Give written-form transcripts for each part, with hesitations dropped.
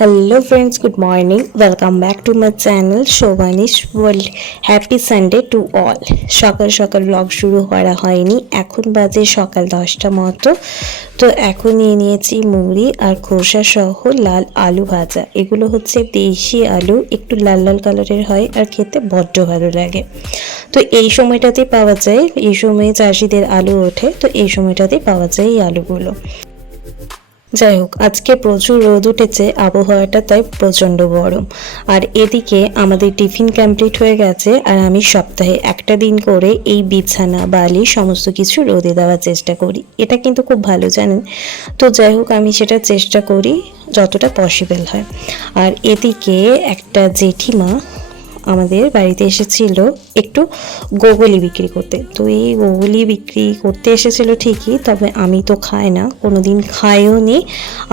Hello friends, good morning. Welcome back to my channel Shobanish World. Happy Sunday to all. সকাল সকাল blog শুরু করা হয়নি, এখন বাজে সকাল 10টা মতো। তো এখন নিয়েছি মুড়ি আর খোসা সহ লাল আলু ভাজা। এগুলো হচ্ছে দেশি আলু, একটু লাল লাল কালারের হয় আর খেতে বড্ড ভালো লাগে। তো এই সময়টাতেই পাওয়া যায়, এই সময়ে চাষিদের আলু ওঠে, তো এই সময়টাতেই পাওয়া যায় এই আলুগুলো। যাই হোক, আজকে প্রচুর রোদ উঠেছে, আবহাওয়াটা তাই প্রচণ্ড গরম। আর এদিকে আমাদের টিফিন কমপ্লিট হয়ে গেছে, আর আমি সপ্তাহে একটা দিন করে এই বিছানা বালি সমস্ত কিছু রোদে দেওয়ার চেষ্টা করি। এটা কিন্তু খুব ভালো, জানেন তো। যাই হোক, আমি সেটা চেষ্টা করি যতটা পসিবল হয়। আর এদিকে একটা জেঠিমা আমাদের বাড়িতে এসেছিল একটু গোগলি বিক্রি করতে। তো এই গোগলি বিক্রি করতে এসেছিল ঠিকই, তবে আমি তো খাই না, কোনো দিন খাইও নি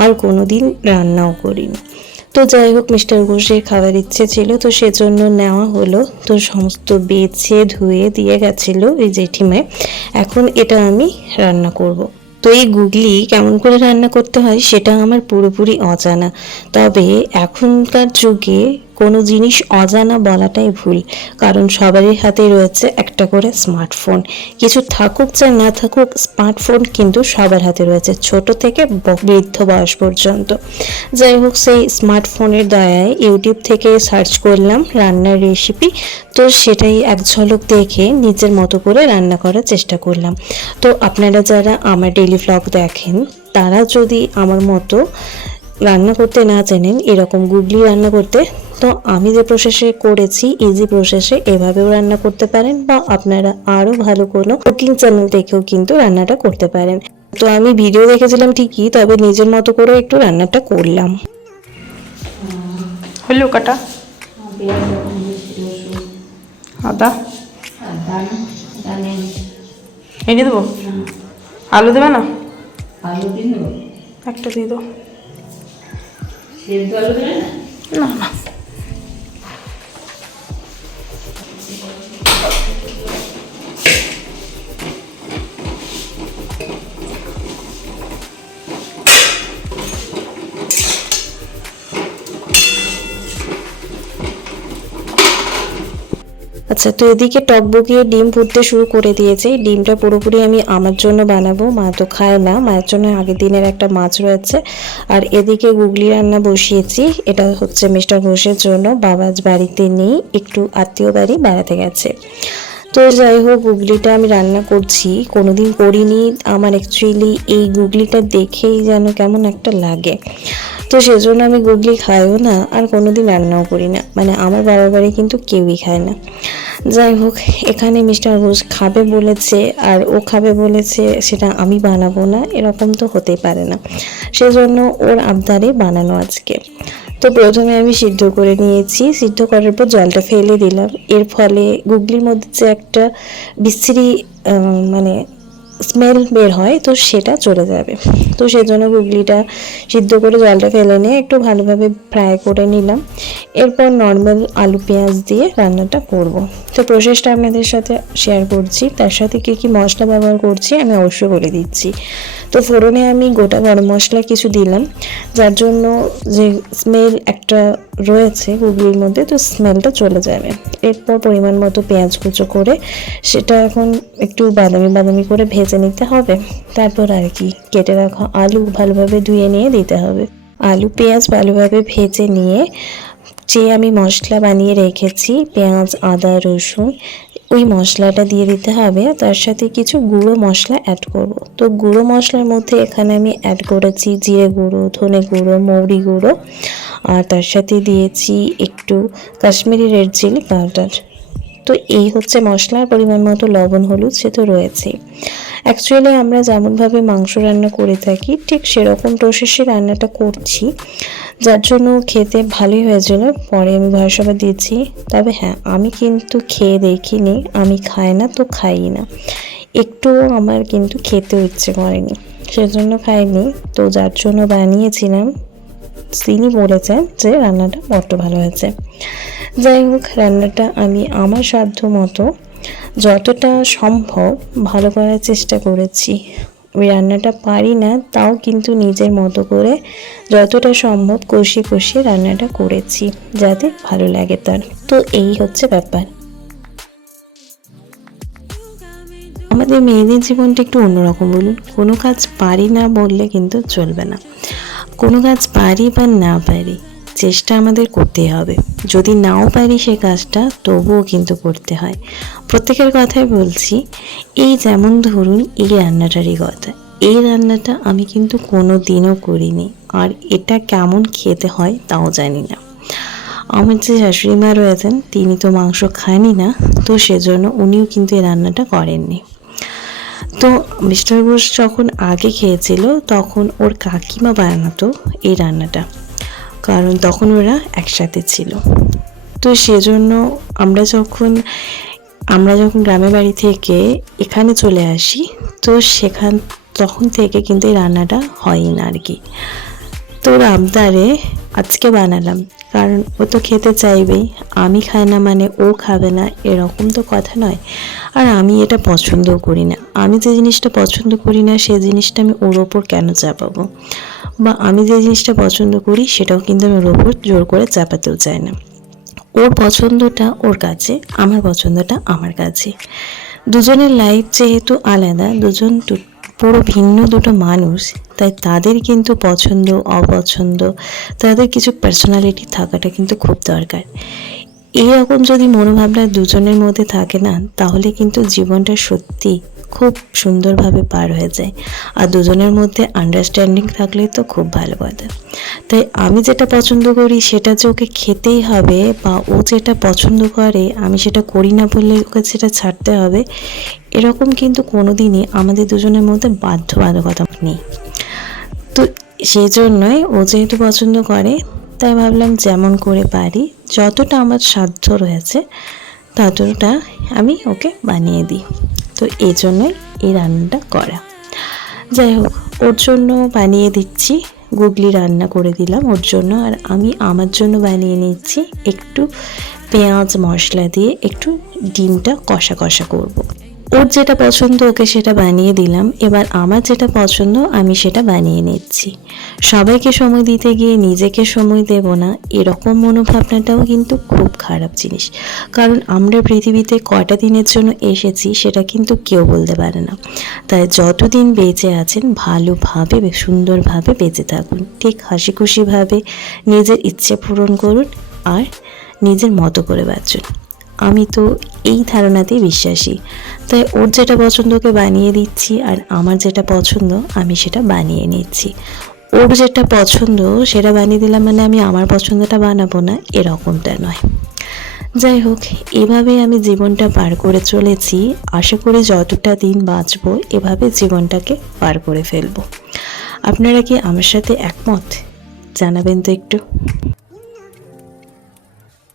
আর কোনো দিন রান্নাও করিনি। তো যাই হোক, মিস্টার ঘোষের খাবার ইচ্ছে ছিল, তো সেজন্য নেওয়া হলো। তো সমস্ত বেছে ধুয়ে দিয়ে গেছিলো এই জেঠিমায়। এখন এটা আমি রান্না করব। তো এই গুগলি কেমন করে রান্না করতে হয় সেটা আমার পুরোপুরি অজানা। তবে এখনকার যুগে কোনো জিনিস অজানা বলাটাই ভুল, কারণ সবারই হাতে রয়েছে একটা করে স্মার্টফোন। কিছু থাকুক যা না থাকুক, স্মার্টফোন কিন্তু সবার হাতে রয়েছে, ছোট থেকে বৃদ্ধ বয়স পর্যন্ত। যাই হোক, সেই স্মার্টফোনের দয়ায় ইউটিউব থেকে সার্চ করলাম রান্নার রেসিপি। তো সেটাই এক ঝলক দেখে নিজের মতো করে রান্না করার চেষ্টা করলাম। তো আপনারা যারা আমার ডেইলি ভ্লগ দেখেন, তারা যদি আমার মতো রান্না করতে না জানেন, এরকম গুগলি রান্না করতে, তো আমি যে প্রসেসে করেছি ইজি প্রসেসে এভাবেও রান্না করতে পারেন, বা আপনারা আরও ভালো কোনো কুকিং চ্যানেল দেখেও কিন্তু রান্নাটা করতে পারেন। তো আমি ভিডিও দেখেছিলাম ঠিকই, তবে নিজের মতো করে একটু রান্নাটা করলাম। হলো কাটা আদা এনে দেবো, আলু দেবে না? আলু দিন একটা দিয়ে দেবো। সেদ্ধ আলু দেবে না? না না, আচ্ছা, তো এদিকে টক বগিয়ে ডিম ফুটতে শুরু করে দিয়েছে। ডিমটা পুরোপুরি আমি আমার জন্য বানাবো, মা তো খায় না, মায়ের জন্য আগের দিনের একটা মাছ রয়েছে। আর এদিকে গুগলি রান্না বসিয়েছি, এটা হচ্ছে মিস্টার ঘোষের জন্য। বাবা বাড়িতে নেই, একটু আত্মীয় বাড়ি বেড়াতে গেছে। তো যাই হোক, গুগলিটা আমি রান্না করছি, কোনোদিন করিনি। আমার অ্যাকচুয়ালি এই গুগলিটা দেখেই যেন কেমন একটা লাগে, তো সেজন্য আমি গুগলি খাইও না আর কোনোদিন রান্নাও করি না। মানে আমার বাবার বাড়ি কিন্তু কেউই খায় না। যাই হোক, এখানে মিস্টার ঘোষ খাবে বলেছে, আর ও খাবে বলেছে, সেটা আমি বানাবো না, এরকম তো হতেই পারে না। সেজন্য ওর আবদারে বানানো আজকে। তো প্রথমে আমি সিদ্ধ করে নিয়েছি, সিদ্ধ করার পর জলটা ফেলে দিলাম। এর ফলে গুগলির মধ্যে যে একটা বিশ্রী মানে স্মেল বের হয়, তো সেটা চলে যাবে। তো সেজন্য গুগলিটা সিদ্ধ করে জলটা ফেলে নিয়ে একটু ভালোভাবে ফ্রাই করে নিলাম। এরপর নর্মাল আলু পেঁয়াজ দিয়ে রান্নাটা করব। তো প্রসেসটা আপনাদের সাথে শেয়ার করছি, তার সাথে কী কী মশলা ব্যবহার করছি আমি অবশ্যই বলে দিচ্ছি। তো ফোড়নে আমি গোটা গরম মশলা কিছু দিলাম, যার জন্য যে স্মেল একটা রয়েছে গুগলির মধ্যে, তো স্মেলটা চলে যাবে। এরপর পরিমাণ মতো পেঁয়াজ কুচো করে সেটা এখন একটু বাদামি বাদামি করে ভেজে নিতে হবে। তারপর আর কি, কেটে রাখা আলু ভালোভাবে ধুয়ে নিয়ে দিতে হবে। আলু পেঁয়াজ ভালোভাবে ভেজে নিয়ে যে আমি মশলা বানিয়ে রেখেছি, পেঁয়াজ আদা রসুন, ওই মশলাটা দিয়ে দিতে হবে। তার সাথে কিছু গুঁড়ো মশলা অ্যাড করব। তো গুঁড়ো মশলার মধ্যে এখানে আমি অ্যাড করেছি জিরে গুঁড়ো, ধনে গুঁড়ো, মৌরি গুঁড়ো, আর তার সাথে দিয়েছি একটু কাশ্মীরি রেড চিলি পাউডার। তো এই হচ্ছে মশলার পরিমাণ মতো লবণ হলুদ সে তো রয়েছেই। অ্যাকচুয়ালি আমরা যেমনভাবে মাংস রান্না করে থাকি ঠিক সেরকম প্রসেসে রান্নাটা করছি, যার জন্য খেতে ভালোই হয়েছিল। পরে আমি ভরসা দিয়েছি। তবে হ্যাঁ, আমি কিন্তু খেয়ে দেখিনি, আমি খাই না তো খাই না, একটুও আমার কিন্তু খেতেও ইচ্ছে করেনি, সেজন্য খাইনি। তো যার জন্য বানিয়েছিলাম, তিনি বলেছেন যে রান্নাটা বড্ড ভালো হয়েছে। যাই হোক, রান্নাটা আমি আমার সাধ্য মতো যতটা সম্ভব ভালো করার চেষ্টা করেছি। ওই রান্নাটা পারি না, তাও কিন্তু নিজের মতো করে যতটা সম্ভব কষিয়ে কষিয়ে রান্নাটা করেছি যাতে ভালো লাগে তার। তো এই হচ্ছে ব্যাপার। আমাদের মেয়েদের জীবনটা একটু অন্যরকম বলুন, কোনো কাজ পারি না বললে কিন্তু চলবে না। কোনো কাজ পারি বা না পারি, চেষ্টা আমাদের করতেই হবে। যদি নাও পারি সে কাজটা, তবুও কিন্তু করতে হয়। প্রত্যেকের কথাই বলছি। এই যেমন ধরুন এই রান্নাটারই কথা, এই রান্নাটা আমি কিন্তু কোনো দিনও করিনি, আর এটা কেমন খেতে হয় তাও জানি না। আমার যে শাশুড়ি মা রয়েছেন তিনি তো মাংস খানই না, তো সেজন্য উনিও কিন্তু এই রান্নাটা করেননি। তো মিস্টার ঘোষ যখন আগে খেয়েছিল তখন ওর কাকিমা বানাতো এই রান্নাটা, কারণ তখন ওরা একসাথে ছিল। তো সেজন্য আমরা যখন গ্রামের বাড়ি থেকে এখানে চলে আসি, তো তখন থেকে কিন্তু এই রান্নাটা হয়ই না আর কি। তো ওর আবদারে আজকে বানালাম, কারণ ও তো খেতে চাইবেই। আমি খাই না মানে ও খাবে না এরকম তো কথা নয়। আর আমি এটা পছন্দও করি না। আমি যে জিনিসটা পছন্দ করি না সেই জিনিসটা আমি ওর ওপর কেন চাপাবো, বা আমি যে জিনিসটা পছন্দ করি সেটাও কিন্তু আমি ওর ওপর জোর করে চাপাতেও চাই না। ওর পছন্দটা ওর কাছে, আমার পছন্দটা আমার কাছে। দুজনের লাইফ যেহেতু আলাদা, পুরো ভিন্ন দুটো মানুষ, তাই তাদের কিন্তু পছন্দ অপছন্দ, তাদের কিছু পার্সোনালিটি থাকাটা কিন্তু খুব দরকার। এরকম যদি মনোভাবনা দুজনের মধ্যে থাকে না, তাহলে কিন্তু জীবনটা সত্যি খুব সুন্দরভাবে পার হয়ে যায়। আর দুজনের মধ্যে আন্ডারস্ট্যান্ডিং থাকলে তো খুব ভালো কথা। তাই আমি যেটা পছন্দ করি সেটা যে ওকে খেতেই হবে, বা ও যেটা পছন্দ করে আমি সেটা করি না বললে ওকে সেটা ছাড়তে হবে, এরকম কিন্তু কোনোদিনই আমাদের দুজনের মধ্যে বাধ্যবাধকতা নেই। তো সেই জন্যই ও যেহেতু পছন্দ করে, তাই ভাবলাম যেমন করে পারি, যতটা আমার সাধ্য রয়েছে ততটা আমি ওকে বানিয়ে দিই। তো এই জন্যই এই রান্নাটা করা। যাই হোক, ওর জন্য বানিয়ে দিচ্ছি, গুগলি রান্না করে দিলাম ওর জন্য। আর আমি আমার জন্য বানিয়ে নিচ্ছি একটু পেঁয়াজ মশলা দিয়ে একটু ডিমটা কষা কষা করব। ওর যেটা পছন্দ ওকে সেটা বানিয়ে দিলাম, এবার আমার যেটা পছন্দ আমি সেটা বানিয়ে নিচ্ছি। সবাইকে সময় দিতে গিয়ে নিজেকে সময় দেব না, এরকম মনোভাবনাটাও কিন্তু খুব খারাপ জিনিস। কারণ আমরা পৃথিবীতে কটা দিনের জন্য এসেছি সেটা কিন্তু কেউ বলতে পারে না। তাই যতদিন বেঁচে আছেন ভালোভাবে সুন্দরভাবে বেঁচে থাকুন, ঠিক হাসি খুশিভাবে নিজের ইচ্ছে পূরণ করুন আর নিজের মতো করে বাঁচুন। আমি তো এই ধারণাতেই বিশ্বাসী। তাই ওর যেটা পছন্দ ওকে বানিয়ে দিচ্ছি, আর আমার যেটা পছন্দ আমি সেটা বানিয়ে নিচ্ছি। ওর যেটা পছন্দ সেটা বানিয়ে দিলাম মানে আমি আমার পছন্দটা বানাবো না, এরকমটা নয়। যাই হোক, এভাবে আমি জীবনটা পার করে চলেছি। আশা করি যতটা দিন বাঁচবো এভাবে জীবনটাকে পার করে ফেলবো। আপনারা কি আমার সাথে একমত? জানাবেন তো একটু।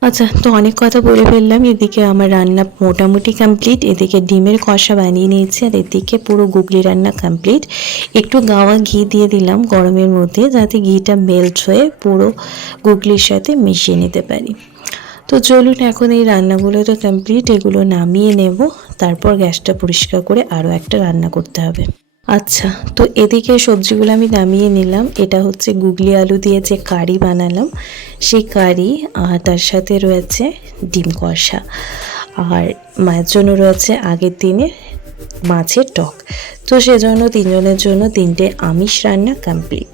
আচ্ছা, তো অনেক কথা বলে ফেললাম। এদিকে আমার রান্না মোটামুটি কমপ্লিট, এদিকে ডিমের কষা বানিয়ে নিয়েছি, আর এদিকে পুরো গুগলি রান্না কমপ্লিট। একটু গাওয়া ঘি দিয়ে দিলাম গরমের মধ্যে, যাতে ঘিটা মেল্ট হয়ে পুরো গুগলির সাথে মিশিয়ে নিতে পারি। তো চলুন, এখন এই রান্নাগুলো তো কমপ্লিট, এগুলো নামিয়ে নেব। তারপর গ্যাসটা পরিষ্কার করে আরও একটা রান্না করতে হবে। আচ্ছা, তো এদিকে সবজিগুলো আমি নামিয়ে নিলাম। এটা হচ্ছে গুগলি আলু দিয়ে যে কারি বানালাম সেই কারি, আর তার সাথে রয়েছে ডিম কষা, আর মায়ের জন্য রয়েছে আগের দিনের মাছের টক। তো সেজন্য তিনজনের জন্য 3টে আমিষ রান্না কমপ্লিট।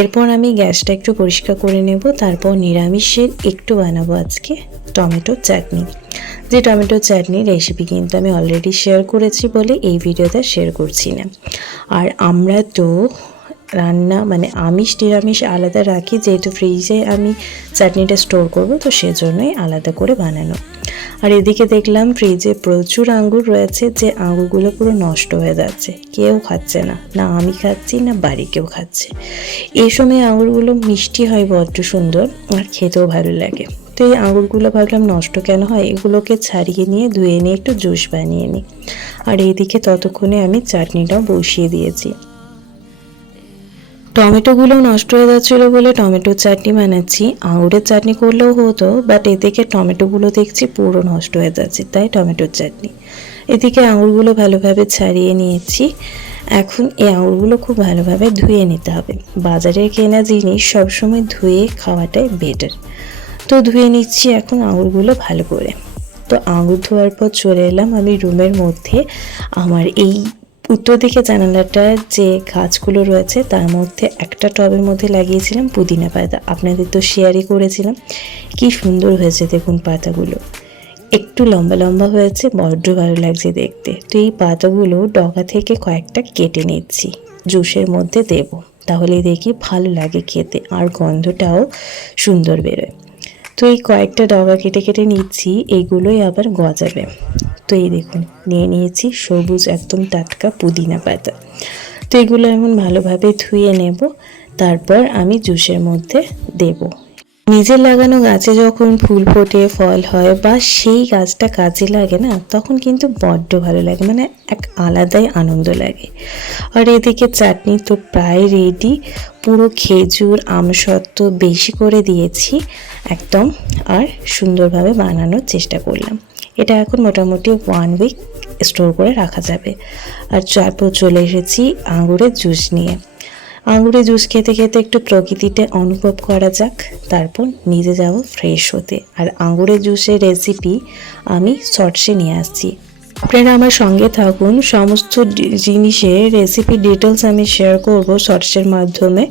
এরপর আমি গ্যাসটা একটু পরিষ্কার করে নেব, তারপর নিরামিষের একটু বানাবো আজকে টমেটো চাটনি। যে টমেটো চাটনির রেসিপি কিন্তু আমি অলরেডি শেয়ার করেছি বলে এই ভিডিওতে শেয়ার করছি না। আর আমরা তো রান্না মানে আমিষ নিরামিষ আলাদা রাখি, যেহেতু ফ্রিজে আমি চাটনিটা স্টোর করব, তো সেজন্যই আলাদা করে বানানো। আর এদিকে দেখলাম ফ্রিজে প্রচুর আঙ্গুর রয়েছে, যে আঙ্গুরগুলো পুরো নষ্ট হয়ে যাচ্ছে, কেউ খাচ্ছে না, না আমি খাচ্ছি না বাড়ি কেউ খাচ্ছে। এই সময় আঙ্গুরগুলো মিষ্টি হয় বড্ড সুন্দর, আর খেতেও ভালো লাগে। তো এই আঙুরগুলো ভাবলাম নষ্ট কেন হয়, এগুলোকে ছাড়িয়ে নিয়ে ধুয়ে নিয়ে একটু জুস বানিয়ে নিই। আর এইদিকে ততক্ষণে আমি চাটনিটাও বসিয়ে দিয়েছি। টমেটোগুলো নষ্ট হয়ে যাচ্ছিলো বলে টমেটোর চাটনি বানাচ্ছি। আঙুরের চাটনি করলেও হতো, বাট এদিকে টমেটোগুলো দেখছি পুরো নষ্ট হয়ে যাচ্ছে, তাই টমেটোর চাটনি। এদিকে আঙুরগুলো ভালোভাবে ছাড়িয়ে নিয়েছি। এখন এই আঙুরগুলো খুব ভালোভাবে ধুয়ে নিতে হবে। বাজারের কেনা জিনিস সবসময় ধুয়ে খাওয়াটাই বেটার। তো ধুয়ে নিচ্ছি এখন আঙুরগুলো ভালো করে। তো আঙুর ধোয়ার পর চলে এলাম আমি রুমের মধ্যে। আমার এই উত্তর দিকে জানালাটার যে গাছগুলো রয়েছে তার মধ্যে একটা টবের মধ্যে লাগিয়েছিলাম পুদিনা পাতা। আপনাদের তো শেয়ারই করেছিলাম, কি সুন্দর হয়েছে দেখুন পাতাগুলো, একটু লম্বা লম্বা হয়েছে, বড্ড ভালো লাগছে দেখতে। তো এই পাতাগুলো ডগা থেকে কয়েকটা কেটে নিচ্ছি, জুসের মধ্যে দেব, তাহলে দেখি ভালো লাগে খেতে আর গন্ধটাও সুন্দর বেরোয়। তো এই কয়েকটা ডগা কেটে কেটে নিচ্ছি, এইগুলোই আবার গজাবে। তো এই দেখুন নিয়ে নিয়েছি সবুজ একদম টাটকা পুদিনা পাতা। তো এগুলো এখন ভালোভাবে ধুয়ে নেব, তারপর আমি জুসের মধ্যে দেব। নিজের লাগানো গাছে যখন ফুল ফোটে, ফল হয় বা সেই গাছটা কাজে লাগে না, তখন কিন্তু বড্ড ভালো লাগে, মানে এক আলাদাই আনন্দ লাগে। আর এদিকে চাটনি তো প্রায় রেডি, পুরো খেজুর আমসত্ত্ব বেশি করে দিয়েছি একদম, আর সুন্দরভাবে বানানোর চেষ্টা করলাম। এটা এখন মোটামুটি 1 উইক স্টোর করে রাখা যাবে। আর তারপর চলে এসেছি আঙুরের জুস নিয়ে। আঙুরের জুস খেতে খেতে একটু প্রকৃতিটা অনুভব করা যাক, তারপর নিজে যাব ফ্রেশ হতে। আর আঙুরের জুসের রেসিপি আমি শর্টসে নিয়ে আসছি, আপনারা আমার সঙ্গে থাকুন। সমস্ত জিনিসের রেসিপি ডিটেলস আমি শেয়ার করব শর্টসের মাধ্যমে।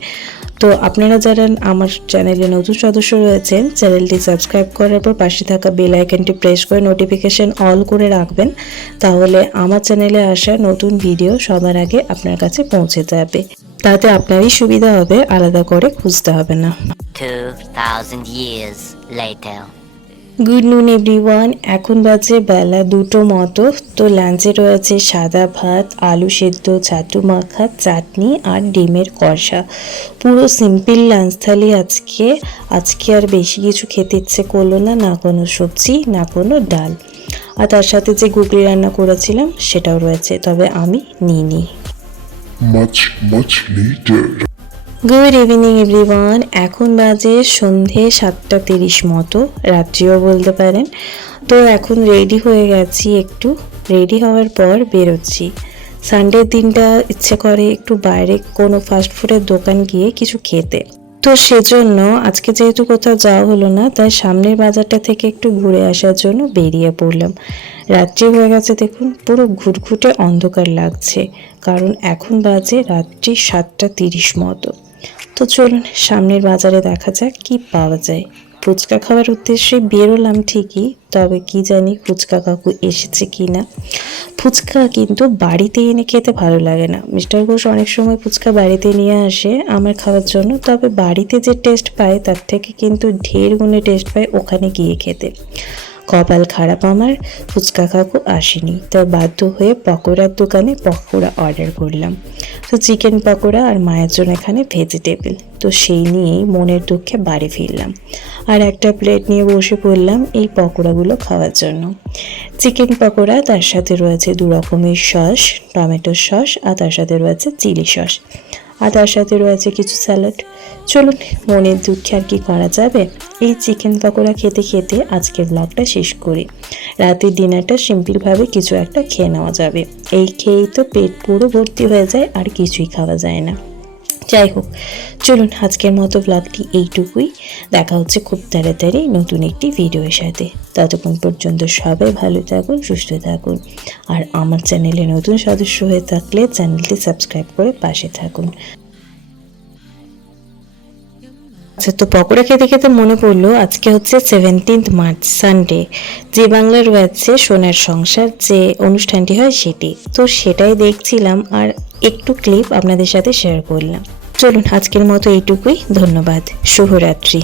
তো আপনারা যারা আমার চ্যানেলে নতুন সদস্য রয়েছেন, চ্যানেলটি সাবস্ক্রাইব করার পর পাশে থাকা বেল আইকনটি প্রেস করে নোটিফিকেশন অল করে রাখবেন, তাহলে আমার চ্যানেলে আসা নতুন ভিডিও সবার আগে আপনার কাছে পৌঁছে যাবে। তাতে আপনারই সুবিধা হবে, আলাদা করে খুঁজতে হবে না। 2000 years later. গুড নুন এভরিওয়ান, এখন বাজে বেলা 2টো মতো। তো লাঞ্চে রয়েছে সাদা ভাত, আলু সেদ্ধ, ছাতু মাখা, চাটনি আর ডিমের কষা। পুরো সিম্পল লাঞ্চ থালি আজকে আর বেশি কিছু খেতে ইচ্ছে করলো না, না কোনো সবজি না কোনো ডাল। আর তার সাথে যে গুগলি রান্না করেছিলাম সেটাও রয়েছে, তবে আমি নিইনি। Much later. Good evening everyone, এখন বাজে সন্ধে 7:30 মতো, রাত্রিও বলতে পারেন। তো এখন রেডি হয়ে গেছি, একটু রেডি হওয়ার পর বেরোচ্ছি। সানডের দিনটা ইচ্ছে করে একটু বাইরে কোনো ফাস্টফুডের দোকান গিয়ে কিছু খেতে। তো সেজন্য আজকে যেহেতু কোথাও যাওয়া হলো না, তাই সামনের বাজারটা থেকে একটু ঘুরে আসার জন্য বেরিয়ে পড়লাম। রাত্রি হয়ে গেছে দেখুন, পুরো ঘুটঘুটে অন্ধকার লাগছে, কারণ এখন বাজে রাত্রি 7:30 মতো। তো চলুন সামনের বাজারে দেখা যাক কি পাওয়া যায়। ফুচকা খাওয়ার উদ্দেশ্যে বেরোলাম ঠিকই, তবে কি জানি ফুচকা কাকু এসেছে কি না। ফুচকা কিন্তু বাড়িতে এনে খেতে ভালো লাগে না। মিস্টার ঘোষ অনেক সময় ফুচকা বাড়িতে নিয়ে আসে আমার খাওয়ার জন্য, তবে বাড়িতে যে টেস্ট পায় তার থেকে কিন্তু ঢের গুণে টেস্ট পায় ওখানে গিয়ে খেতে। কপাল খারাপ আমার, ফুচকা কাকু আসেনি, তাই বাধ্য হয়ে পকোড়ার দোকানে পকোড়া অর্ডার করলাম। তো চিকেন পকোড়া আর মায়ের জন্য এখানে ভেজিটেবল। তো সেই নিয়েই মনের দুঃখে বাড়ি ফিরলাম আর একটা প্লেট নিয়ে বসে পড়লাম এই পকোড়াগুলো খাওয়ার জন্য। চিকেন পকোড়া, তার সাথে রয়েছে 2 রকমের সস, টমেটো সস আর তার সাথে রয়েছে চিলি সস, আর তার সাথে রয়েছে কিছু স্যালাড। চলুন, মনের দুঃখে আর কি করা যাবে, এই চিকেন পকোড়া খেতে খেতে আজকের ব্লগটা শেষ করি। রাতের ডিনারটা সিম্পলভাবে কিছু একটা খেয়ে নেওয়া যাবে, এই খেয়েই তো পেট পুরো ভর্তি হয়ে যায়, আর কিছুই খাওয়া যায় না। যাই হোক, চলুন আজকের মতো ব্লগটি এইটুকুই। দেখা হচ্ছে খুব তাড়াতাড়ি নতুন একটি ভিডিওর সাথে। ততক্ষণ পর্যন্ত সবাই ভালো থাকুন, সুস্থ থাকুন, আর আমার চ্যানেলে নতুন সদস্য হয়ে থাকলে চ্যানেলটি সাবস্ক্রাইব করে পাশে থাকুন। আচ্ছা, তো পকোড়া খেতে খেতে মনে পড়লো আজকে হচ্ছে 17 মার্চ সানডে, যে বাংলা রয়েছে সোনার সংসার যে অনুষ্ঠানটি হয় সেটি। তো সেটাই দেখছিলাম আর একটু ক্লিপ আপনাদের সাথে শেয়ার করলাম। চলুন আজকের মতো এইটুকুই, ধন্যবাদ, শুভরাত্রি।